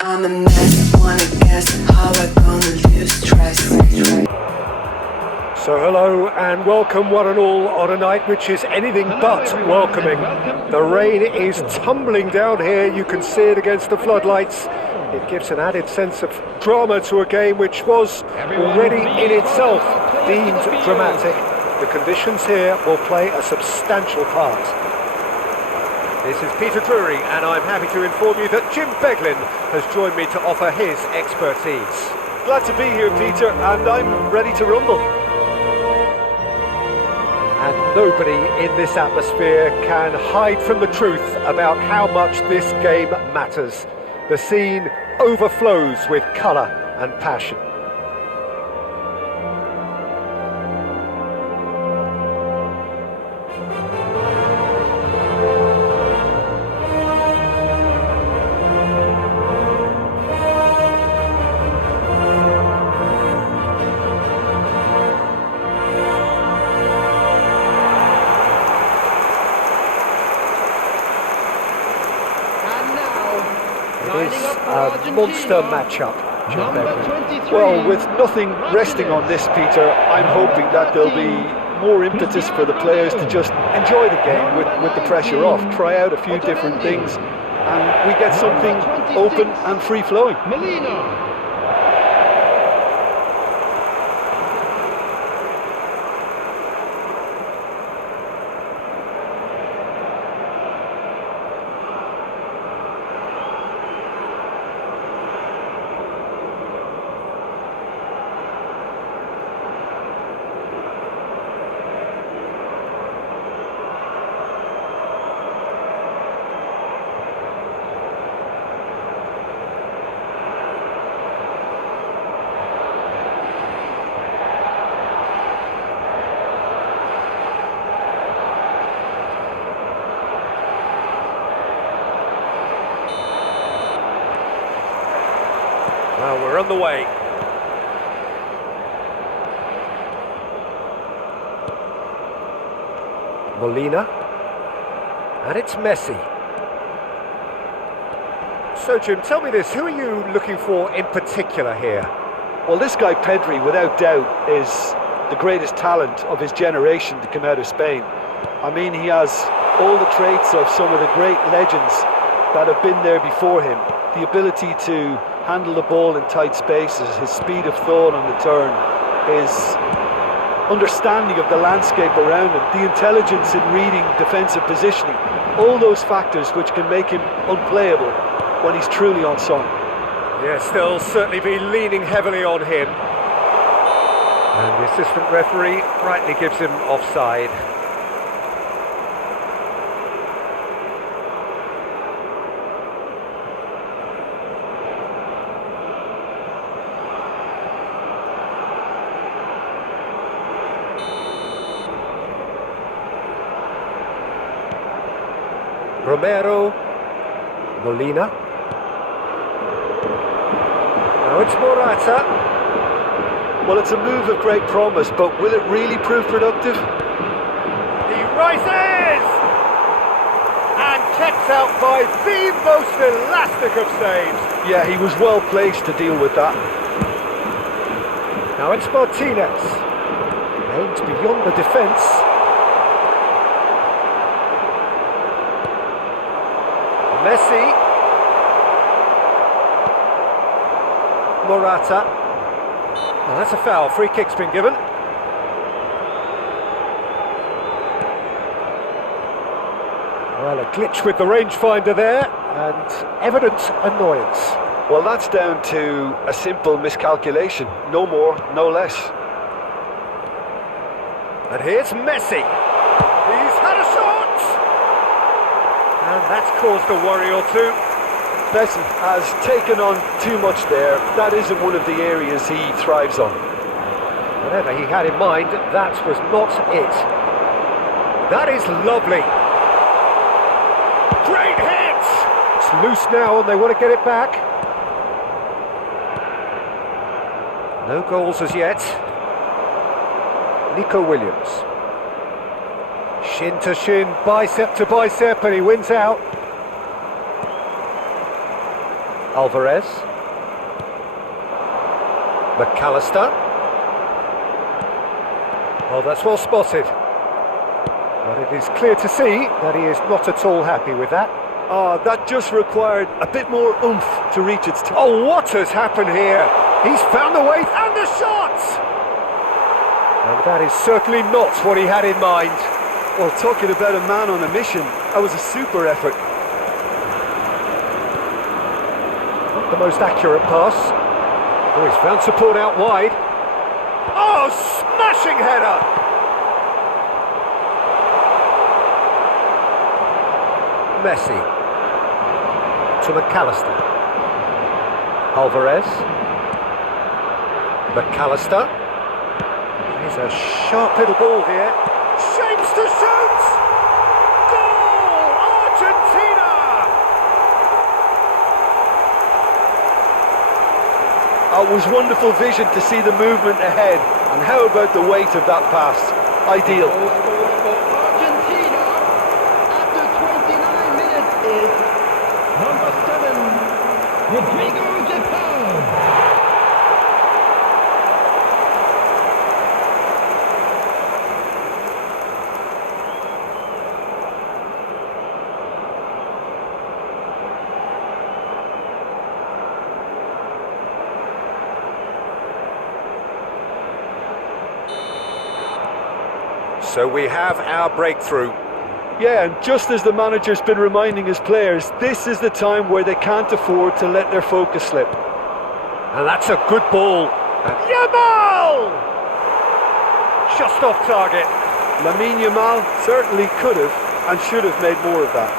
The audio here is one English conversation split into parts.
I'm a mess, wanna guess how I gonna lose stress. So hello and welcome one and all on a night which is anything but welcoming. The rain is tumbling down here, you can see it against the floodlights. It gives an added sense of drama to a game which was already in itself deemed dramatic. The conditions here will play a substantial part. This is Peter Drury and I'm happy to inform you that Jim Beglin has joined me to offer his expertise. Glad to be here, Peter, and I'm ready to rumble. And nobody in this atmosphere can hide from the truth about how much this game matters. The scene overflows with colour and passion. A monster matchup, Jim Beglin. Well, with nothing resting on this, Peter, I'm hoping that there'll be more impetus for the players to just enjoy the game with the pressure off, try out a few different things, and we get something open and free-flowing. Well, we're on the way. Molina. And it's Messi. So, Jim, tell me this, who are you looking for in particular here? Well, this guy Pedri, without doubt, is the greatest talent of his generation to come out of Spain. I mean, he has all the traits of some of the great legends that have been there before him. The ability to handle the ball in tight spaces, his speed of thought on the turn, his understanding of the landscape around him, the intelligence in reading defensive positioning, all those factors which can make him unplayable when he's truly on song. Yes, they'll certainly be leaning heavily on him. And the assistant referee rightly gives him offside. Romero, Molina. Now it's Morata. Well, it's a move of great promise, but will it really prove productive? He rises! And kept out by the most elastic of saves. Yeah, he was well placed to deal with that. Now it's Martinez. Aimed beyond the defence. Messi, Morata. Well, that's a foul. Free kick's been given. Well, a glitch with the rangefinder there, and evident annoyance. Well, that's down to a simple miscalculation. No more, no less. And here's Messi. He's had a shot! And that's caused a worry or two. Messi has taken on too much there. That isn't one of the areas he thrives on. Whatever he had in mind, that was not it. That is lovely. Great hit! It's loose now and they want to get it back. No goals as yet. Nico Williams. Shin to shin, bicep to bicep, and he wins out. Alvarez. McAllister. Well, that's well spotted. But it is clear to see that he is not at all happy with that. That just required a bit more oomph to reach its top. Oh, what has happened here? He's found a way, and the shot! And that is certainly not what he had in mind. Well, talking about a man on a mission, that was a super effort. Not the most accurate pass. Oh, he's found support out wide. Oh, smashing header! Messi to McAllister. Alvarez. McAllister. Here's a sharp little ball here. Shapes to shoot! Goal! Argentina! It was wonderful vision to see the movement ahead. And how about the weight of that pass? Ideal. Argentina, after 29 minutes, is number 7, Rodrigo dethrone. So we have our breakthrough. Yeah, and just as the manager's been reminding his players, this is the time where they can't afford to let their focus slip. And that's a good ball. Yamal! Just off target. Lamine Yamal certainly could have and should have made more of that.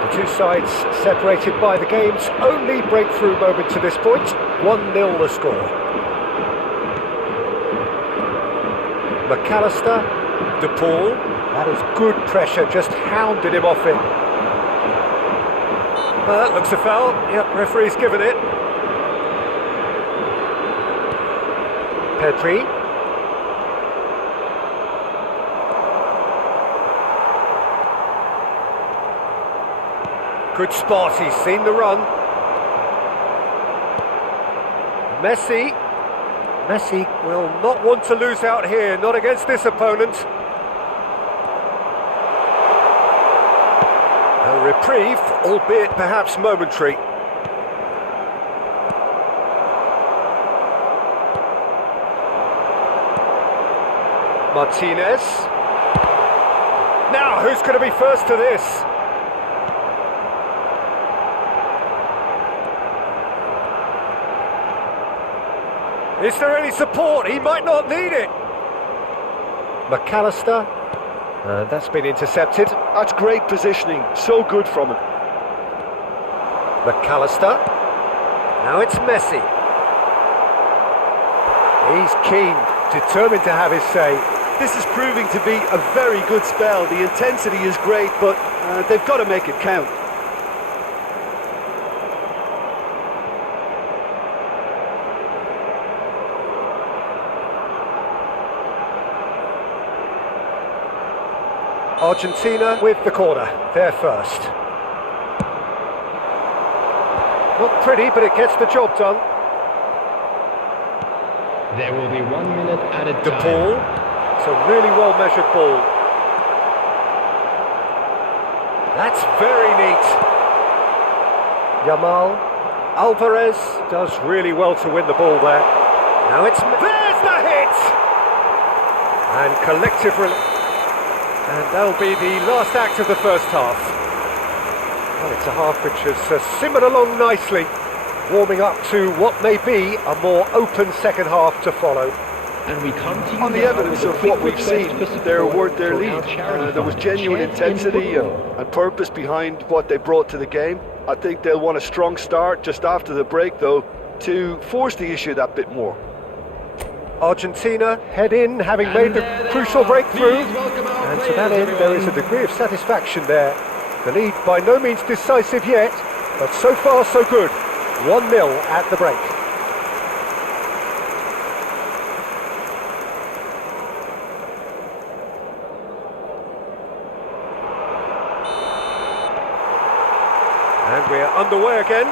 The two sides separated by the game's only breakthrough moment to this point. 1-0 the score. McAllister, De Paul, that is good pressure, just hounded him off it. Well, that looks a foul. Yep, referee's given it. Pedri. Good spot, he's seen the run. Messi. Messi will not want to lose out here, not against this opponent. A reprieve, albeit perhaps momentary. Martinez. Now, who's going to be first to this? Is there any support? He might not need it. McAllister. That's been intercepted. That's great positioning. So good from him. McAllister. Now it's Messi. He's keen, determined to have his say. This is proving to be a very good spell. The intensity is great, but they've got to make it count. Argentina with the corner, they're first. Not pretty, but it gets the job done. There will be 1 minute added De time. Paul, it's a really well-measured ball. That's very neat. Yamal, Alvarez does really well to win the ball there. Now it's... There's the hit! And collective... And that'll be the last act of the first half. Well, it's a half which has simmered along nicely, warming up to what may be a more open second half to follow. And we continue On the evidence of what we've seen, they're worth their lead. There was genuine intensity and purpose behind what they brought to the game. I think they'll want a strong start just after the break, though, to force the issue that bit more. Argentina head in, having made the crucial breakthrough, and to that end there is a degree of satisfaction there. The lead by no means decisive yet, but so far so good. 1-0 at the break. And we're underway again.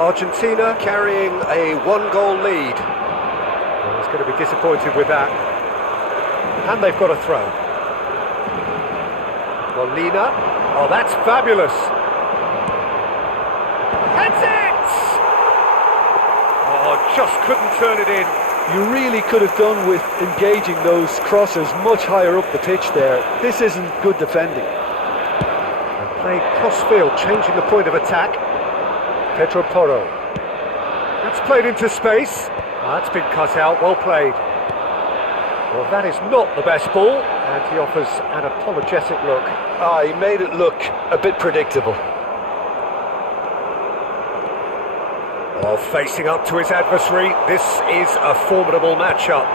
Argentina carrying a one-goal lead. Well, he's going to be disappointed with that. And they've got a throw. Molina. Oh, that's fabulous. Heads it! Oh, just couldn't turn it in. You really could have done with engaging those crosses much higher up the pitch there. This isn't good defending. And playing cross-field, changing the point of attack. Pedro Porro. That's played into space. That's been cut out, well played. Well, that is not the best ball, and he offers an apologetic look. He made it look a bit predictable. Well, facing up to his adversary, this is a formidable matchup.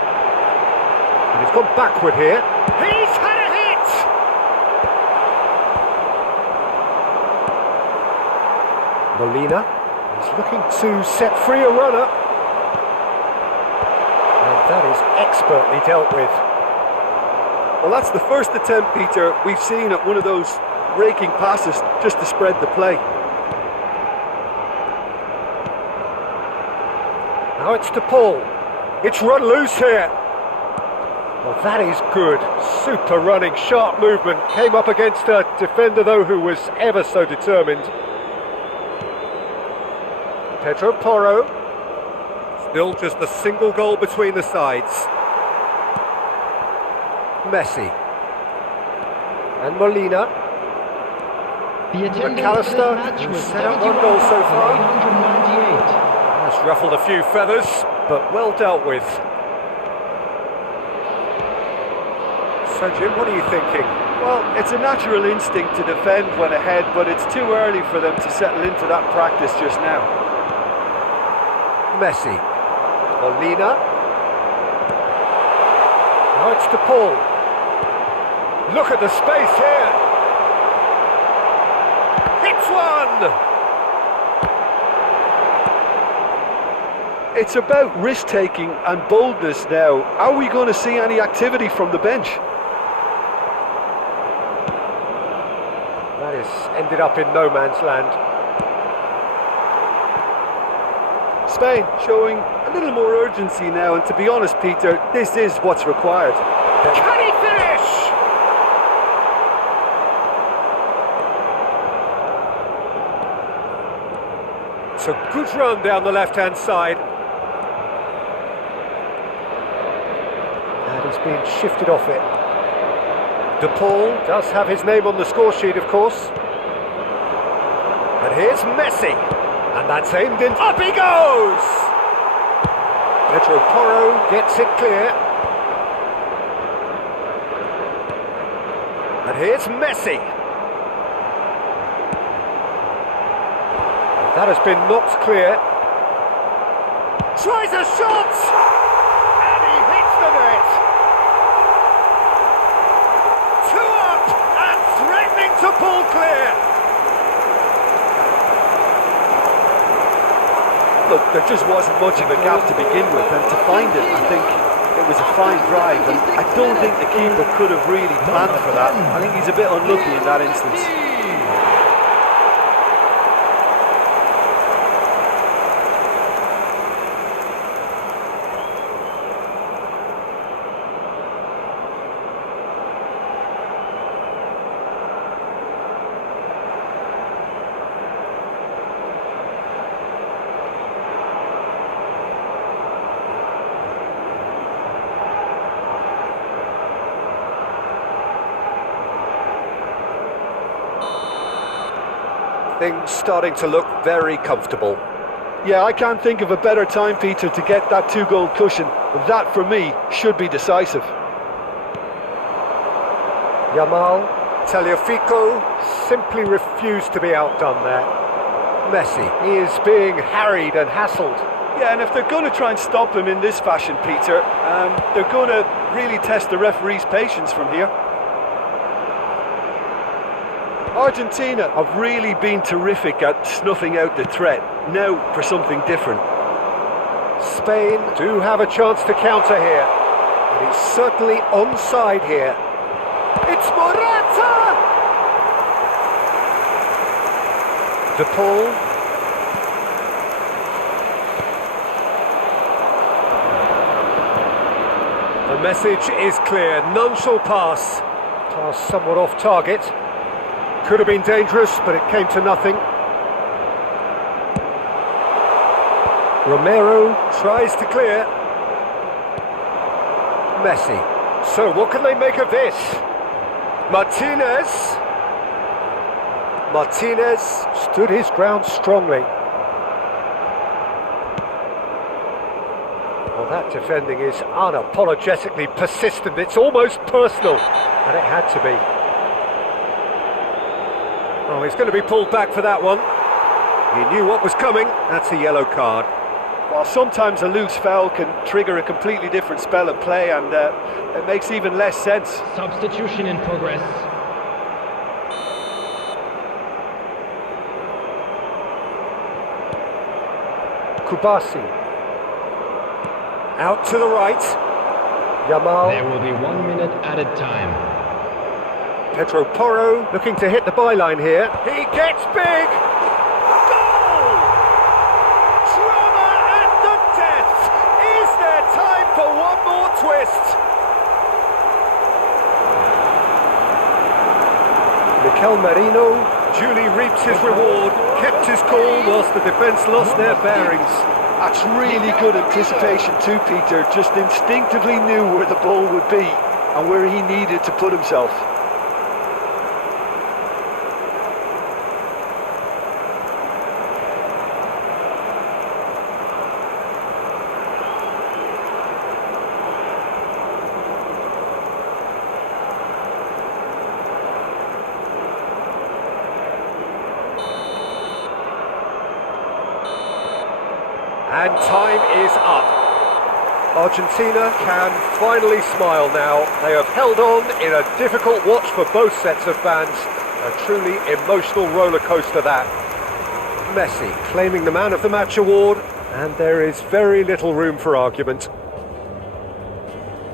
And he's gone backward here. He's had a hit! Molina is looking to set free a runner. And that is expertly dealt with. Well, that's the first attempt, Peter, we've seen at one of those raking passes just to spread the play. Now it's to Paul. It's run loose here. Well, that is good. Super running, sharp movement. Came up against a defender, though, who was ever so determined. Pedro Porro. Still just a single goal between the sides. Messi. And Molina. The attendance for this McAllister, match was set up one goal so far. 198. Has ruffled a few feathers, but well dealt with. So, Jim, what are you thinking? Well, it's a natural instinct to defend when ahead, but it's too early for them to settle into that practice just now. Messi. Molina. Now it's to Paul. Look at the space here. Hits one! It's about risk-taking and boldness now. Are we going to see any activity from the bench? That has ended up in no man's land. Spain showing a little more urgency now, and to be honest, Peter, this is what's required. Can he finish? It's a good run down the left-hand side. And he's being shifted off it. De Paul does have his name on the score sheet, of course. And here's Messi. And that's aimed in. Up he goes! Pedro Porro gets it clear. And here's Messi. That has been knocked clear. Tries a shot! And he hits the net! 2 up and threatening to pull clear! Look, there just wasn't much of a gap to begin with, and to find it, I think it was a fine drive, and I don't think the keeper could have really planned for that. I think he's a bit unlucky in that instance. Things starting to look very comfortable. Yeah, I can't think of a better time, Peter, to get that 2-goal cushion. That, for me, should be decisive. Yamal, Tagliafico simply refused to be outdone there. Messi, he is being harried and hassled. Yeah, and if they're going to try and stop him in this fashion, Peter, they're going to really test the referee's patience from here. Argentina have really been terrific at snuffing out the threat. Now for something different. Spain do have a chance to counter here. And he's certainly onside here. It's Morata! De Paul. The message is clear, none shall pass. Pass somewhat off target. Could have been dangerous, but it came to nothing. Romero tries to clear. Messi. So what can they make of this? Martinez. Martinez stood his ground strongly. Well, that defending is unapologetically persistent. It's almost personal, and it had to be. Oh, he's going to be pulled back for that one. He knew what was coming. That's a yellow card. Well, sometimes a loose foul can trigger a completely different spell of play, and it makes even less sense. Substitution in progress. Kubasi. Out to the right. Yamal. There will be 1 minute added time. Pedro Porro looking to hit the byline here. He gets big! Goal! Drama at the death! Is there time for one more twist? Mikel Merino duly reaps his reward, kept his cool whilst the defence lost their bearings. That's really good anticipation too, Peter. Just instinctively knew where the ball would be and where he needed to put himself. And time is up. Argentina can finally smile now. They have held on in a difficult watch for both sets of fans. A truly emotional roller coaster that. Messi claiming the Man of the Match award, and there is very little room for argument.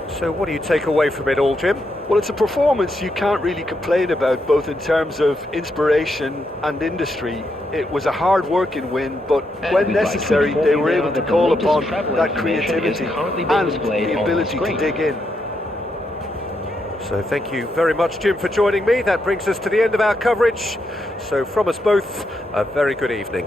So what do you take away from it all, Jim? Well, it's a performance you can't really complain about, both in terms of inspiration and industry. It was a hard-working win, but when necessary, they were able to call upon that creativity and the ability to dig in. So thank you very much, Jim, for joining me. That brings us to the end of our coverage. So from us both, a very good evening.